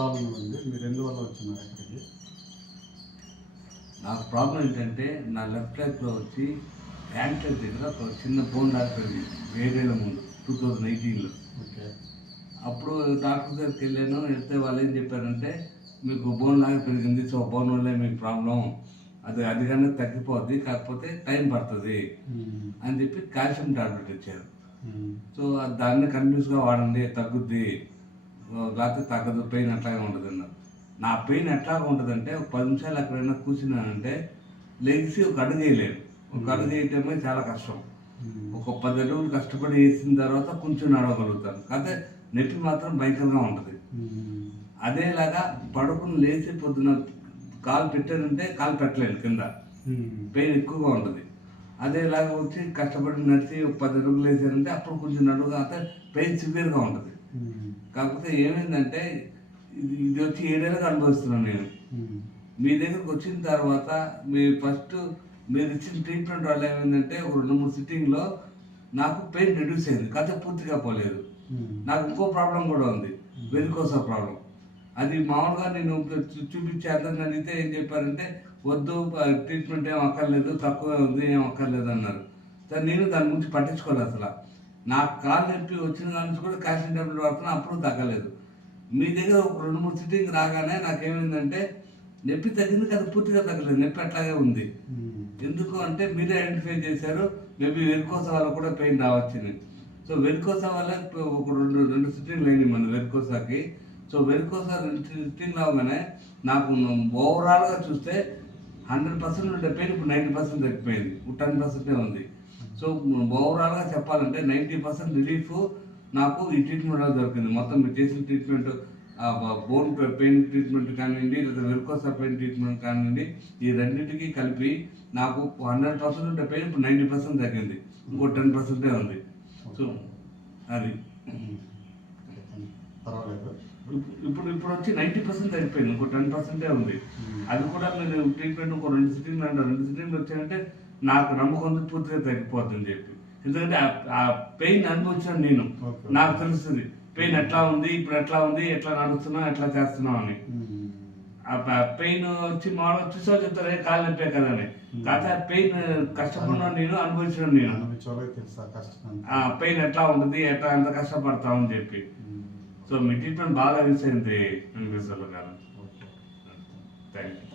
Problem ఉంది? మీరు ఎందువల్ల వచ్చినారు ఇక్కడికి? నాకు ప్రాబ్లం ఏంటంటే నా లెఫ్ట్ లెగ్లో వచ్చి యాంకిల్ దగ్గర ఒక చిన్న బోన్ లాగా పెరిగింది 7 ఏళ్ళ ముందు 2018లో. ఓకే. అప్పుడు డాక్టర్ దగ్గరికి వెళ్తే వాళ్ళు ఏం చెప్పారంటే మీకు బోన్ లాగా పెరిగింది, సో బోన్ వల్లే మీకు ప్రాబ్లం, అది కానీ తగ్గిపోద్ది, కాకపోతే టైం పడుతుంది అని చెప్పి కాల్షియం టాబ్లెట్ ఇచ్చారు. సో దాన్ని కంటిన్యూస్గా వాడండి, తగ్గుద్ది, లేకపోతే తగ్గదు, పెయిన్ అట్లాగే ఉంటుంది అన్నారు. నా పెయిన్ ఎట్లాగా ఉంటుందంటే ఒక 10 నిమిషాలు ఎక్కడైనా కూర్చున్నానంటే లెగిసి ఒక అడుగు వేయలేను. ఒక అడుగు వేయటమే చాలా కష్టం. ఒక 10 అడుగులు కష్టపడి వేసిన తర్వాత కొంచెం నడవగలుగుతాను, కాకపోతే నొప్పి మాత్రం భయంకరంగా ఉంటుంది. అదేలాగా పడుకుని లేచి పొద్దున కాలు పెట్టానంటే కాలు పెట్టలేను, కింద పెయిన్ ఎక్కువగా ఉంటుంది. అదేలాగా వచ్చి కష్టపడి నడిచి ఒక 10 అడుగులు వేసానంటే అప్పుడు కొంచెం నడువుగా అయితే పెయిన్ సివియర్గా ఉంటుంది. కాకపోతే ఏమైందంటే ఇది వచ్చి 7 ఏళ్ళగా అనుభవిస్తున్నాను నేను. మీ దగ్గరకు వచ్చిన తర్వాత మీరు ఇచ్చిన ట్రీట్మెంట్ వల్ల ఏమైందంటే ఒక 2-3 సిట్టింగ్లో నాకు పెయిన్ రిడ్యూస్ అయింది, కాకపోతే పూర్తిగా పోలేదు. నాకు ఇంకో ప్రాబ్లం కూడా ఉంది, వెరికోసా ప్రాబ్లం. అది మామూలుగా నేను చూపించి అర్థం అడిగితే ఏం చెప్పారంటే వద్దు, ట్రీట్మెంట్ ఏం అక్కర్లేదు, తక్కువ ఉంది, ఏం అక్కర్లేదు అన్నారు. సరే నేను దాని గురించి పట్టించుకోలేదు అసలు. నాకు కాలు నొప్పి వచ్చిన దాని నుంచి కూడా కాల్షియం టాబ్లెట్ వాడుతున్నా, అప్పుడు తగ్గలేదు. మీ దగ్గర ఒక 2-3 సిట్టింగ్ రాగానే నాకేమైందంటే నొప్పి తగ్గింది కదా, పూర్తిగా తగ్గలేదు, నొప్పి అట్లాగే ఉంది. ఎందుకు అంటే మీరే ఐడెంటిఫై చేశారు, మేబీ వెరికోసా వల్ల కూడా పెయిన్ రావచ్చింది. సో వెరికోసా వల్ల ఒక రెండు సిట్టింగ్లు అయినాయి మన వెరికోసాకి. సో వెరికోసా 2 సిట్టింగ్లు అవగానే నాకు ఓవరాల్గా చూస్తే 100% ఉండే పెయిన్ ఇప్పుడు 90% తగ్గిపోయింది, 10% ఉంది. సో ఓవరాల్గా చెప్పాలంటే 90% రిలీఫ్ నాకు ఈ ట్రీట్మెంట్ వల్ల దొరికింది. మొత్తం మీరు చేసిన ట్రీట్మెంట్, బోన్ పెయిన్ ట్రీట్మెంట్ కానివ్వండి, లేదా వెరికోసా పెయిన్ ట్రీట్మెంట్ కానివ్వండి, ఈ రెండింటికి కలిపి నాకు 100% ఉండే పెయిన్ ఇప్పుడు 90% తగ్గింది, ఇంకో 10% ఉంది. సో అది ఇప్పుడు వచ్చి 90% అయిపోయింది, ఇంకో 10% ఉంది. అది కూడా మీరు ట్రీట్మెంట్ ఇంకో 2 సిట్టింగ్లు అంటారు, 2 సిట్టింగ్లు వచ్చాయంటే నాకు నమ్మకం ఉంది పూర్తిగా తగ్గిపోతుందని చెప్పి. ఎందుకంటే ఆ పెయిన్ అనుభవించాను నేను, నాకు తెలుస్తుంది పెయిన్ ఎట్లా ఉంది, ఇప్పుడు ఎట్లా ఉంది, ఎట్లా నడుస్తున్నాం, ఎట్లా చేస్తున్నాం అని. ఆ పెయిన్ వచ్చి మామూలుగా చూసా చెప్తారు కాలు నొప్పే కదా అని, కాకపోతే ఆ పెయిన్ కష్టపడినాను నేను, అనుభవించాను నేను. ఆ పెయిన్ ఎట్లా ఉంటుంది, ఎట్లా ఎంత కష్టపడతామని చెప్పి. సో మీ ట్రీట్మెంట్ బాగా యూస్ అయింది వెంకటేశ్వర్లు గారు. Thank you.